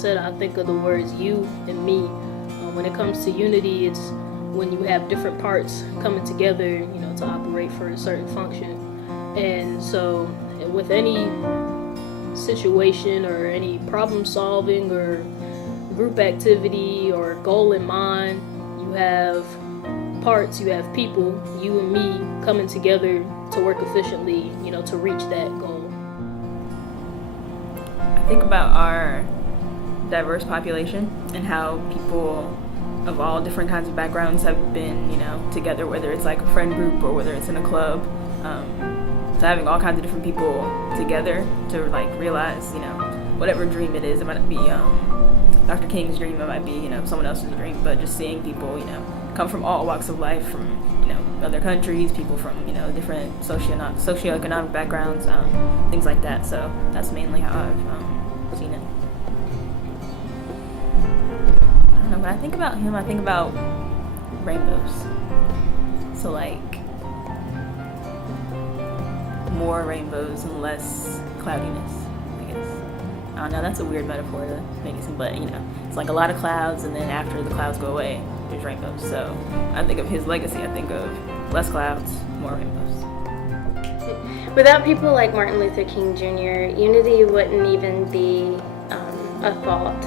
said, I think of the words you and me. When it comes to unity, it's when you have different parts coming together, to operate for a certain function. And so with any situation or any problem solving or group activity or goal in mind, you have parts, you have people, you and me coming together to work efficiently, to reach that goal. I think about our diverse population and how people of all different kinds of backgrounds have been, together, whether it's like a friend group or whether it's in a club. So having all kinds of different people together to realize, whatever dream it is, it might be Dr. King's dream, it might be, someone else's dream, but just seeing people, come from all walks of life, from, other countries, people from, different socioeconomic backgrounds, things like that. So that's mainly how I've seen it. I don't know, when I think about him, I think about rainbows. So more rainbows and less cloudiness, I guess. I don't know, that's a weird metaphor to make it seem, but it's like a lot of clouds, and then after the clouds go away, there's rainbows. So I think of his legacy, I think of less clouds, more rainbows. Without people like Martin Luther King Jr., unity wouldn't even be a thought.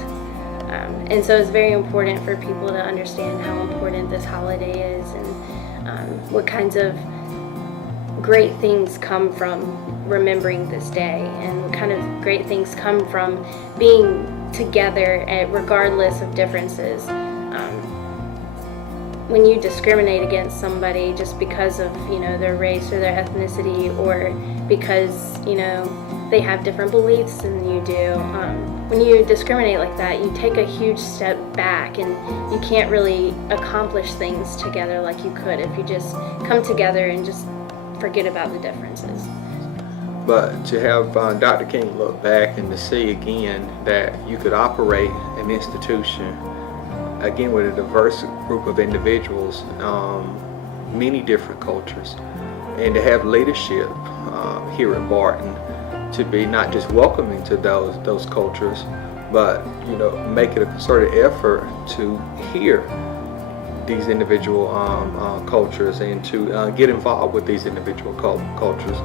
And so it's very important for people to understand how important this holiday is, and what kinds of great things come from remembering this day, and what kind of great things come from being together regardless of differences. When you discriminate against somebody just because of their race or their ethnicity, or because they have different beliefs than you do, when you discriminate like that, you take a huge step back, and you can't really accomplish things together like you could if you just come together and just forget about the differences. But to have Dr. King look back and to see again that you could operate an institution again with a diverse group of individuals, many different cultures, and to have leadership here at Barton to be not just welcoming to those cultures, but make it a concerted effort to hear these individual cultures and to get involved with these individual cultures.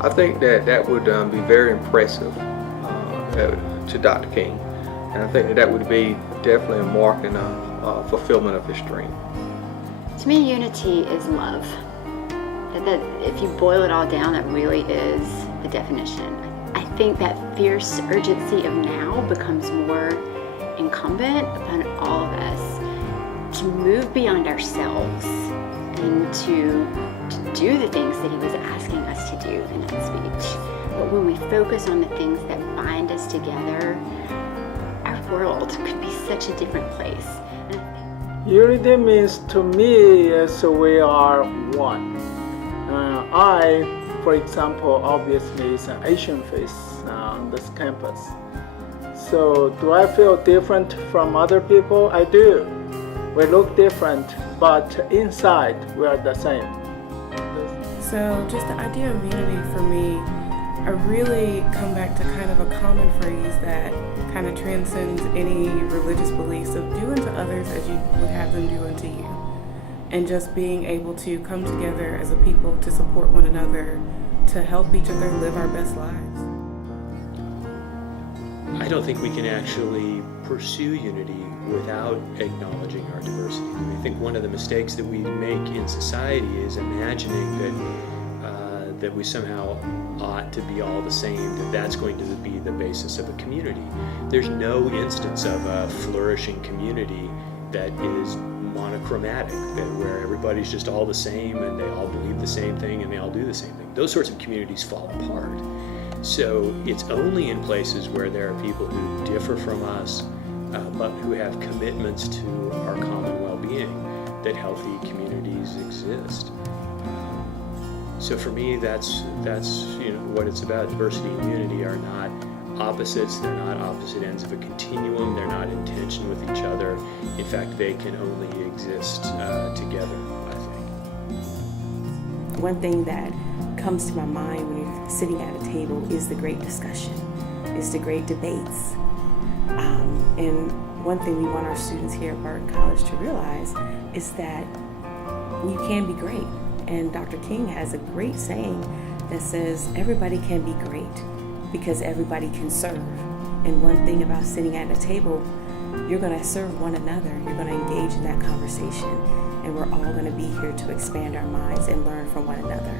I think that would be very impressive to Dr. King, and I think that would be definitely a mark and a fulfillment of his dream. To me, unity is love. That if you boil it all down, that really is the definition. I think that fierce urgency of now becomes more incumbent upon all of us to move beyond ourselves and to do the things that he was asking us to do in that speech. But when we focus on the things that bind us together, our world could be such a different place. Unity means to me is we are one. I, for example, obviously is an Asian face on this campus. So do I feel different from other people? I do. We look different, but inside we are the same. So just the idea of unity for me, I really come back to kind of a common phrase that kind of transcends any religious beliefs of do unto others as you would have them do unto you. And just being able to come together as a people to support one another, to help each other live our best lives. I don't think we can actually pursue unity without acknowledging our diversity. I think one of the mistakes that we make in society is imagining that we somehow ought to be all the same, that's going to be the basis of a community. There's no instance of a flourishing community that is monochromatic, where everybody's just all the same and they all believe the same thing and they all do the same thing. Those sorts of communities fall apart. So it's only in places where there are people who differ from us, but who have commitments to our common well-being, that healthy communities exist. So for me, that's what it's about. Diversity and unity are not opposites. They're not opposite ends of a continuum. They're not in tension with each other. In fact, they can only exist together, I think. One thing that comes to my mind when you're sitting at a table is the great discussion, is the great debates. And one thing we want our students here at Barton College to realize is that you can be great. And Dr. King has a great saying that says everybody can be great because everybody can serve. And one thing about sitting at a table, you're going to serve one another. You're going to engage in that conversation. And we're all going to be here to expand our minds and learn from one another.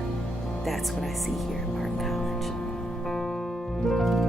That's what I see here at Barton College.